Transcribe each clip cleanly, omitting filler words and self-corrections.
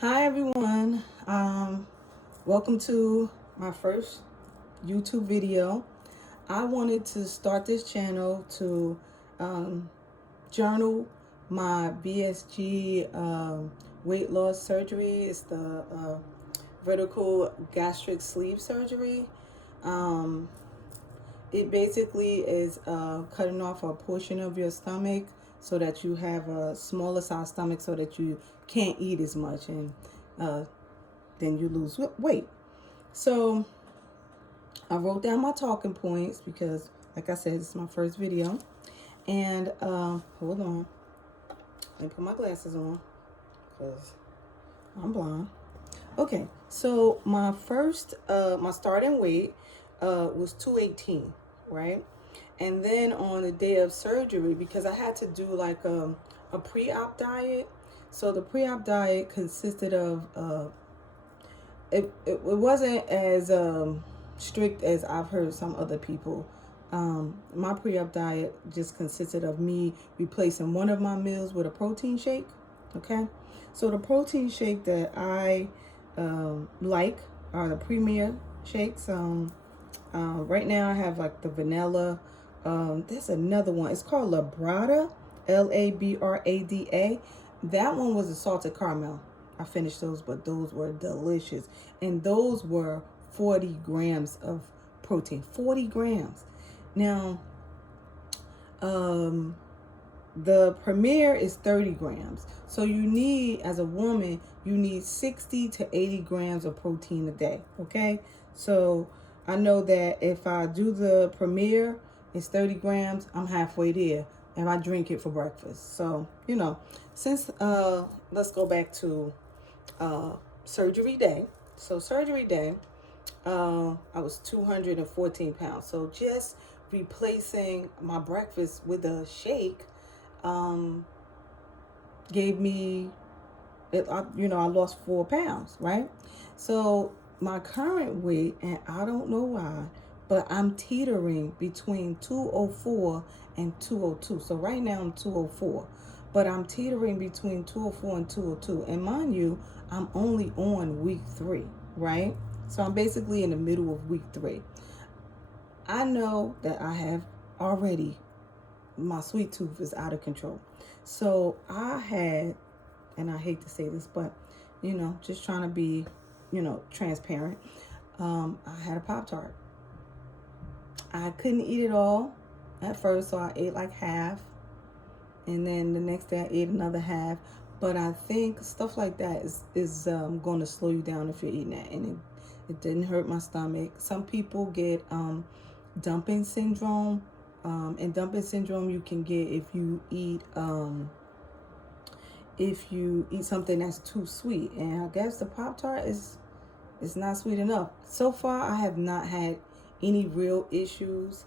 Hi everyone. Welcome to my first YouTube video. I wanted to start this channel to journal my VSG weight loss surgery. It's the vertical gastric sleeve surgery. Um, it basically is cutting off a portion of your stomach so that you have a smaller size stomach so that you can't eat as much and then you lose weight. So I wrote down my talking points because, like I said, it's my first video. And hold on, let me put my glasses on because I'm blind. Okay, so my starting weight was 218, right? And then on the day of surgery, because I had to do like a pre-op diet. So the pre-op diet consisted of it wasn't as strict as I've heard some other people. My pre-op diet just consisted of me replacing one of my meals with a protein shake. Okay, so the protein shake that I like are the Premier shakes. Right now I have like the vanilla. There's another one. It's called Labrada, Labrada. That one was a salted caramel. I finished those, but those were delicious. And those were 40 grams of protein. 40 grams. Now, the Premier is 30 grams. So you need, as a woman, you need 60 to 80 grams of protein a day. Okay? So I know that if I do the Premier, it's 30 grams. I'm halfway there. And I drink it for breakfast. So, since, let's go back to surgery day. So surgery day, I was 214 pounds. So just replacing my breakfast with a shake gave me, I lost 4 pounds, right? So my current weight, and I don't know why, but I'm teetering between 204 and 202. So right now I'm 204, but I'm teetering between 204 and 202. And mind you, I'm only on week 3, right? So I'm basically in the middle of week 3. I know that I have already, my sweet tooth is out of control. So I had, and I hate to say this, but, just trying to be, transparent. I had a Pop-Tart. I couldn't eat it all at first, so I ate like half. And then the next day I ate another half. But I think stuff like that is going to slow you down if you're eating that. And it didn't hurt my stomach. Some people get dumping syndrome. And dumping syndrome you can get if you eat something that's too sweet. And I guess the Pop-Tart is not sweet enough. So far, I have not had any real issues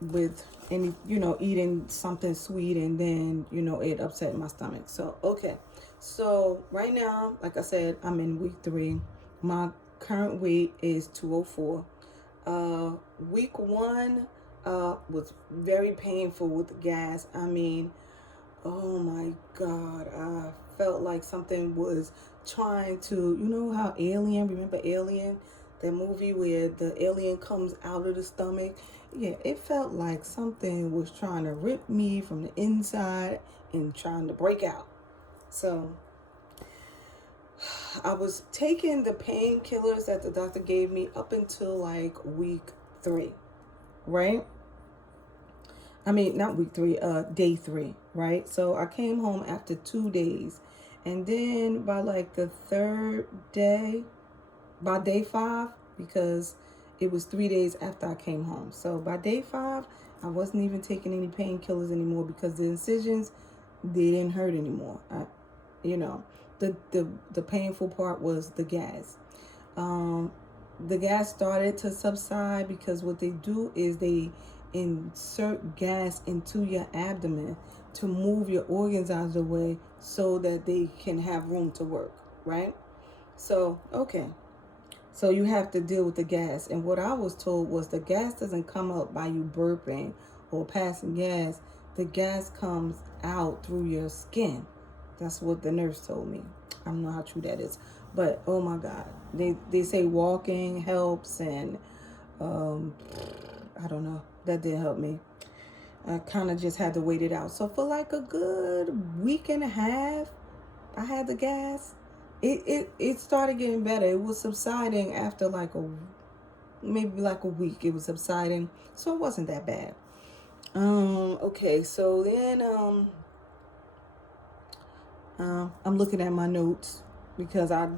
with any, eating something sweet and then, it upset my stomach. So, okay. So right now, like I said, I'm in week 3. My current weight is 204. Week 1 was very painful with the gas. I mean, oh my God, I felt like something was trying to, how remember Alien? That movie where the alien comes out of the stomach? Yeah, it felt like something was trying to rip me from the inside and trying to break out. So I was taking the painkillers that the doctor gave me up until like week 3, right? I mean, not week 3, day 3, right? So I came home after 2 days. And then by like the 3rd day, by day 5, because it was 3 days after I came home. So by day 5, I wasn't even taking any painkillers anymore because the incisions, they didn't hurt anymore. The painful part was the gas. The gas started to subside because what they do is they insert gas into your abdomen to move your organs out of the way so that they can have room to work, right? So, okay. So you have to deal with the gas. And what I was told was the gas doesn't come up by you burping or passing gas. The gas comes out through your skin. That's what the nurse told me. I don't know how true that is, but oh my God, they say walking helps, and I don't know. That didn't help me. I kind of just had to wait it out. So for like a good week and a half, I had the gas. It started getting better. It was subsiding after like maybe like a week. It was subsiding, so it wasn't that bad. Okay, so then I'm looking at my notes because I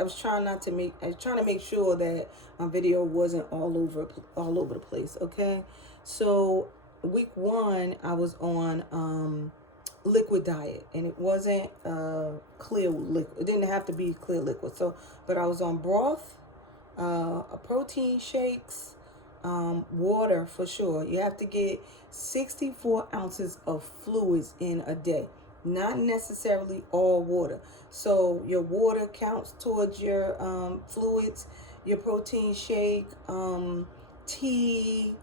was trying to make sure that my video wasn't all over the place. Okay, so week 1 I was on liquid diet, and it wasn't clear liquid. It didn't have to be clear liquid. So, but I was on broth, protein shakes, water for sure. You have to get 64 ounces of fluids in a day, not necessarily all water. So your water counts towards your fluids, your protein shake, tea,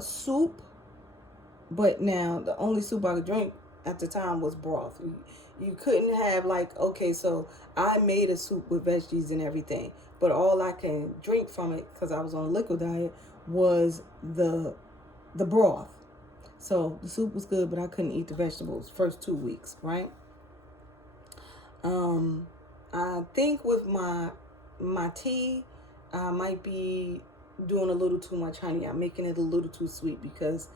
soup. But now the only soup I could drink at the time was broth. You couldn't have like, okay, so I made a soup with veggies and everything, but all I can drink from it, because I was on a liquid diet, was the broth. So the soup was good, but I couldn't eat the vegetables first 2 weeks, right? I think with my tea, I might be doing a little too much honey. I'm making it a little too sweet because,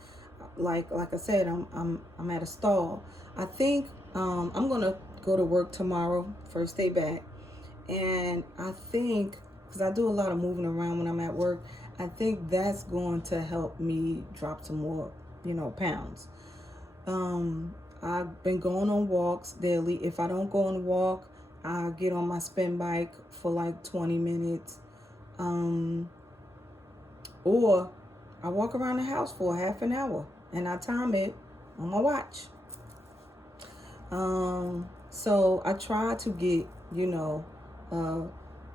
like I said, I'm at a stall. I think I'm gonna go to work tomorrow, first day back, and I think, because I do a lot of moving around when I'm at work, I think that's going to help me drop some more, pounds. I've been going on walks daily. If I don't go on a walk, I get on my spin bike for like 20 minutes. Or I walk around the house for half an hour and I time it on my watch. So I try to get,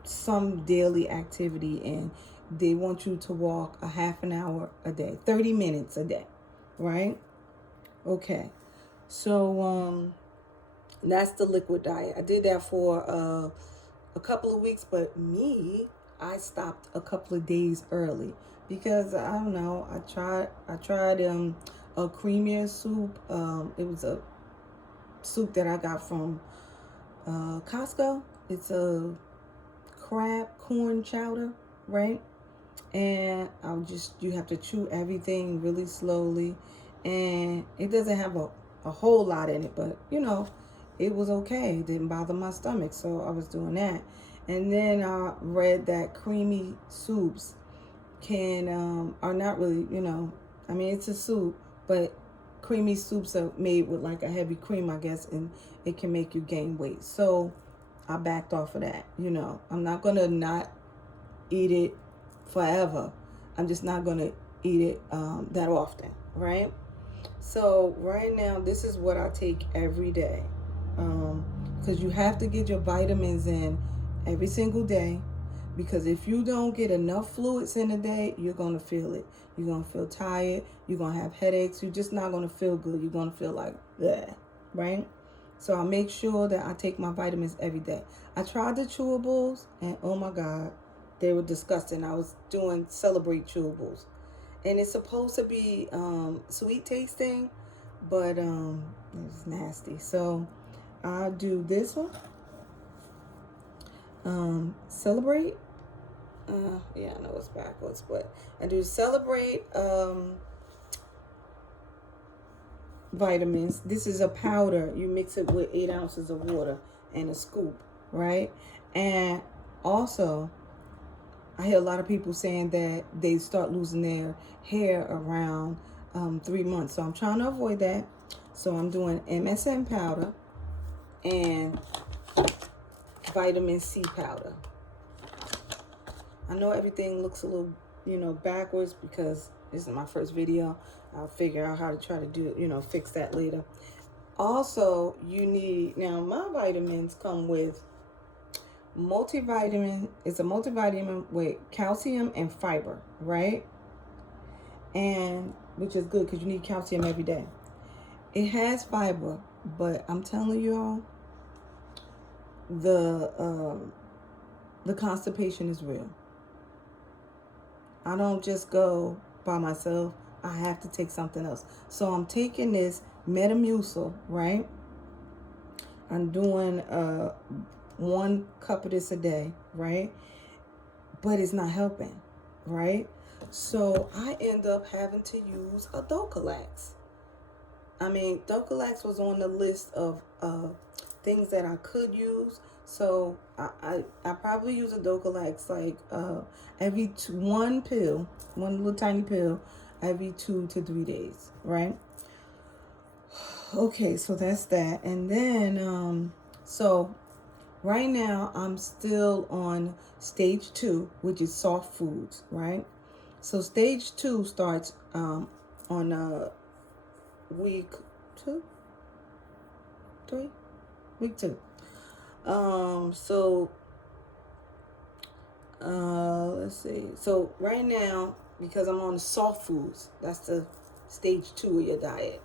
some daily activity in. They want you to walk a half an hour a day, 30 minutes a day, right? Okay. So that's the liquid diet. I did that for a couple of weeks, but I stopped a couple of days early because I don't know. I tried a creamier soup. It was a soup that I got from Costco. It's a crab corn chowder, right? And you have to chew everything really slowly, and it doesn't have a whole lot in it, but it was okay. It didn't bother my stomach, so I was doing that. And then I read that creamy soups are not really, I mean, it's a soup, but creamy soups are made with like a heavy cream, I guess, and it can make you gain weight. So I backed off of that. I'm not gonna not eat it forever. I'm just not gonna eat it that often, right? So right now, this is what I take every day, because you have to get your vitamins in every single day, because if you don't get enough fluids in a day, you're gonna feel it. You're gonna feel tired. You're gonna have headaches. You're just not gonna feel good. You're gonna feel like bleh, right? So I make sure that I take my vitamins every day. I tried the chewables, and oh my God, they were disgusting. I was doing Celebrate chewables, and it's supposed to be sweet tasting, but it's nasty. So I'll do this one. Celebrate. Yeah, I know it's backwards, but I do Celebrate vitamins. This is a powder. You mix it with 8 ounces of water and a scoop, right? And also, I hear a lot of people saying that they start losing their hair around 3 months. So I'm trying to avoid that. So I'm doing MSM powder and vitamin C powder. I know everything looks a little, backwards because this is my first video. I'll figure out how to try to do, fix that later. Also, now my vitamins come with multivitamin. It's a multivitamin with calcium and fiber, right? And which is good because you need calcium every day. It has fiber, but I'm telling you all, the constipation is real. I don't just go by myself. I have to take something else. So I'm taking this Metamucil, right? I'm doing 1 cup of this a day, right? But it's not helping, right? So I end up having to use a Docalax. I mean, Docalax was on the list of things that I could use. So I probably use a Docalax like every one pill, one little tiny pill, every 2 to 3 days, right? Okay, so that's that. And then so right now I'm still on stage 2, which is soft foods, right? So stage 2 starts on week 2, 3, week 2. So let's see. So right now, because I'm on soft foods, that's the stage 2 of your diet.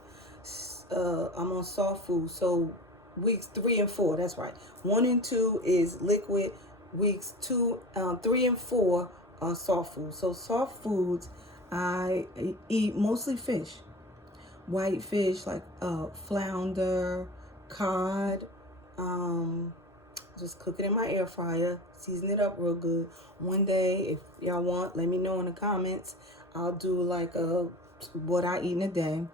I'm on soft food. So weeks 3 and 4, that's right. 1 and 2 is liquid. Weeks 3 and 4 are soft foods. So soft foods, I eat mostly fish, white fish like flounder, cod. Just cook it in my air fryer, season it up real good. One day, if y'all want, let me know in the comments. I'll do like what I eat in a day.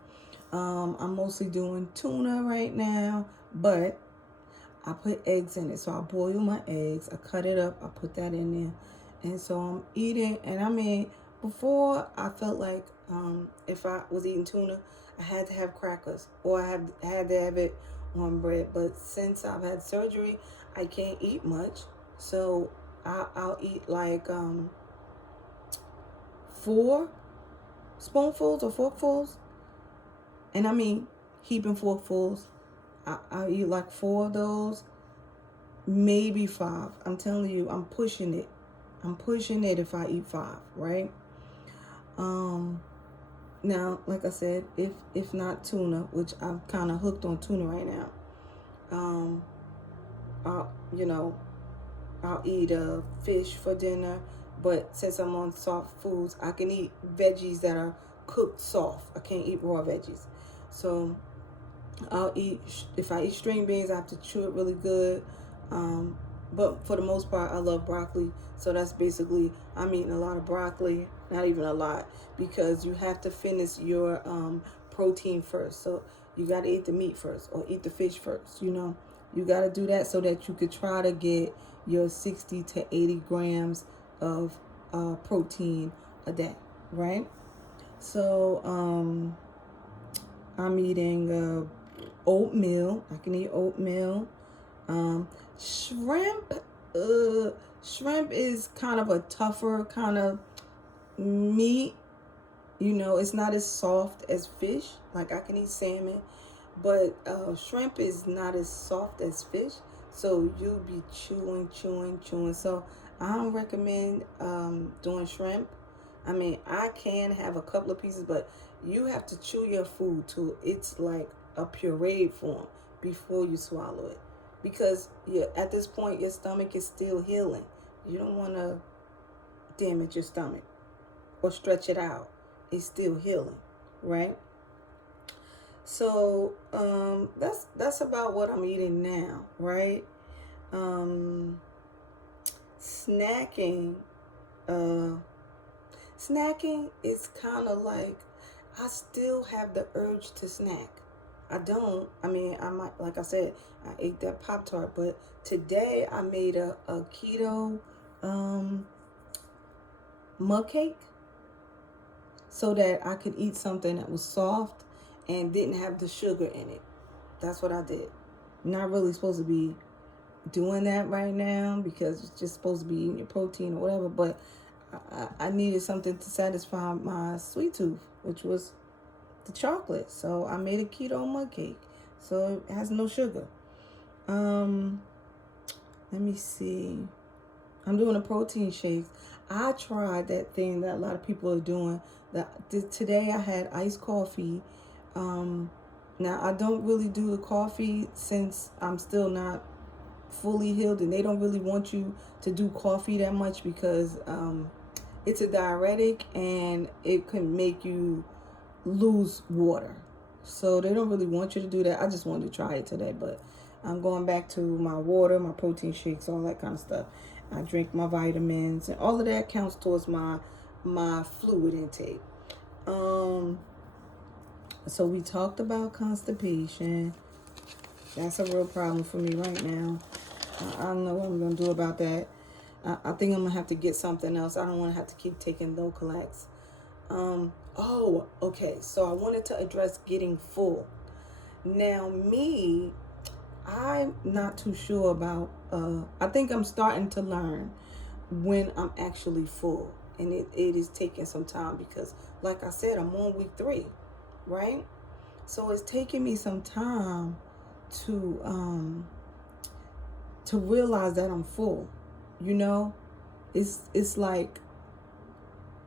I'm mostly doing tuna right now, but I put eggs in it. So I boil my eggs, I cut it up, I put that in there. And so I'm eating, and I mean, before I felt like if I was eating tuna, I had to have crackers, or I had to have it on bread. But since I've had surgery, I can't eat much. So I'll eat like 4 spoonfuls or forkfuls. And I mean, heaping forkfuls. I'll eat like 4 of those, maybe 5. I'm telling you, I'm pushing it. I'm pushing it if I eat 5, right? Now, like I said, if not tuna, which I'm kind of hooked on tuna right now, I'll eat fish for dinner. But since I'm on soft foods, I can eat veggies that are cooked soft. I can't eat raw veggies. So I'll eat, if I eat string beans, I have to chew it really good. But for the most part, I love broccoli. So that's basically, I'm eating a lot of broccoli. Not even a lot, because you have to finish your protein first. So you got to eat the meat first, or eat the fish first, You got to do that so that you could try to get your 60 to 80 grams of protein a day, right? So I'm eating oatmeal. I can eat oatmeal. Shrimp. Shrimp is kind of a tougher kind of meat. It's not as soft as fish. Like I can eat salmon, but shrimp is not as soft as fish. So you'll be chewing. So I don't recommend doing shrimp. I mean, I can have a couple of pieces, but you have to chew your food till it's like a pureed form before you swallow it. Because at this point, your stomach is still healing. You don't want to damage your stomach or stretch it out. It's still healing, right? So that's about what I'm eating now, right? Snacking. Snacking is kind of like, I still have the urge to snack. I don't. I mean, I might, like I said, I ate that Pop-Tart, but today I made a keto mug cake so that I could eat something that was soft and didn't have the sugar in it. That's what I did. Not really supposed to be doing that right now, because it's just supposed to be eating your protein or whatever, but I needed something to satisfy my sweet tooth, which was the chocolate. So I made a keto mug cake. So it has no sugar. Let me see. I'm doing a protein shake. I tried that thing that a lot of people are doing. Today I had iced coffee. Now I don't really do the coffee since I'm still not fully healed, and they don't really want you to do coffee that much because it's a diuretic and it can make you lose water. So they don't really want you to do that. I just wanted to try it today, but I'm going back to my water, my protein shakes, all that kind of stuff. I drink my vitamins, and all of that counts towards my fluid intake. So we talked about constipation. That's a real problem for me right now. I don't know what I'm going to do about that. I think I'm going to have to get something else. I don't want to have to keep taking Localax. Oh, okay. So I wanted to address getting full. Now, me, I'm not too sure about, I think I'm starting to learn when I'm actually full. And it is taking some time because, like I said, I'm on week 3, right? So it's taking me some time to realize that I'm full. You know, it's like,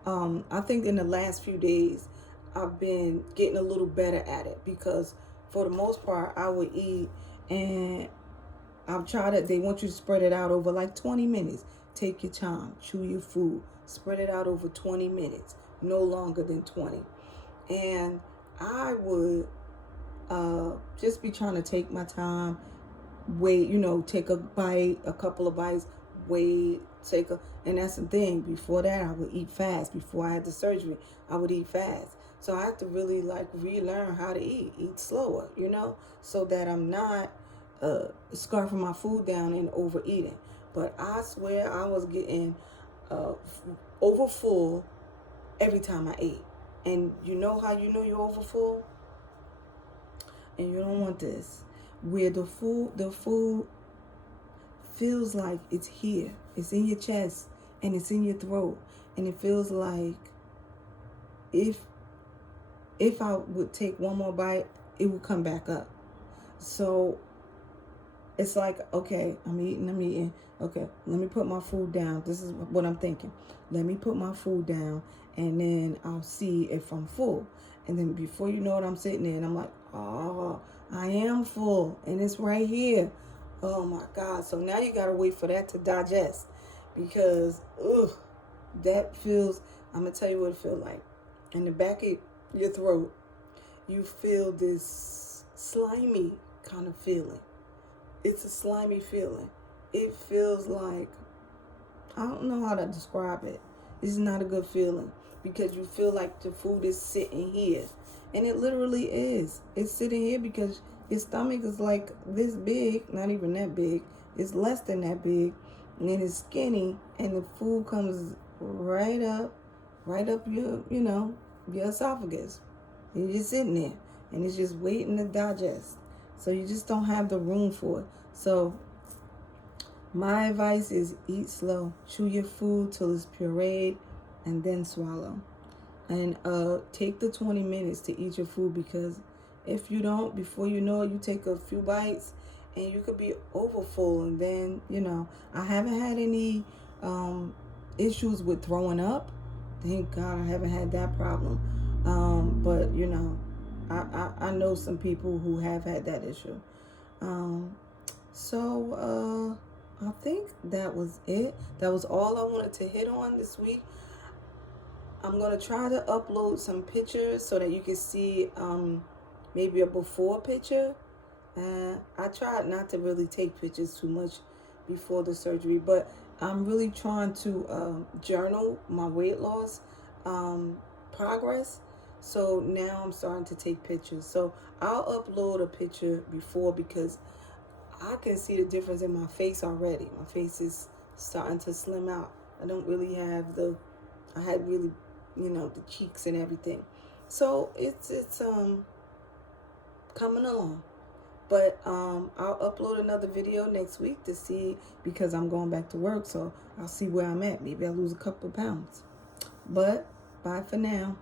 I think in the last few days, I've been getting a little better at it because for the most part, I would eat and I've tried it. They want you to spread it out over like 20 minutes. Take your time, chew your food, spread it out over 20 minutes, no longer than 20. And I would just be trying to take my time, wait, take a bite, a couple of bites, wait, and that's the thing. Before that, I would eat fast. Before I had the surgery, I would eat fast. So I have to really relearn how to eat slower, so that I'm not scarfing my food down and overeating. But I swear I was getting over full every time I ate. And you know how you know you're over full? And you don't want this. Where the food feels like it's here. It's in your chest and it's in your throat. And it feels like if I would take one more bite, it would come back up. So it's like, okay, I'm eating. Okay, let me put my food down. This is what I'm thinking. Let me put my food down and then I'll see if I'm full. And then before you know it, I'm sitting there and I'm like, oh, I am full and it's right here. Oh my God. So now you got to wait for that to digest because, that feels, I'm going to tell you what it feels like. In the back of your throat, you feel this slimy kind of feeling. It's a slimy feeling. It feels like, I don't know how to describe it. It's not a good feeling because you feel like the food is sitting here. And it literally is. It's sitting here because your stomach is like this big, not even that big. It's less than that big. And then it's skinny and the food comes right up your, your esophagus. And you're just sitting there and it's just waiting to digest. So you just don't have the room for it. So my advice is eat slow. Chew your food till it's pureed and then swallow. And take the 20 minutes to eat your food because if you don't, before you know it, you take a few bites and you could be over full. And then, I haven't had any issues with throwing up. Thank God I haven't had that problem. But, I know some people who have had that issue. So I think that was it. That was all I wanted to hit on this week. I'm going to try to upload some pictures so that you can see maybe a before picture. I tried not to really take pictures too much before the surgery, but I'm really trying to journal my weight loss progress. So now I'm starting to take pictures. So I'll upload a picture before because I can see the difference in my face already. My face is starting to slim out. I don't really have I had really, the cheeks and everything. So it's coming along. But I'll upload another video next week to see, because I'm going back to work, so I'll see where I'm at. Maybe I'll lose a couple of pounds. But bye for now.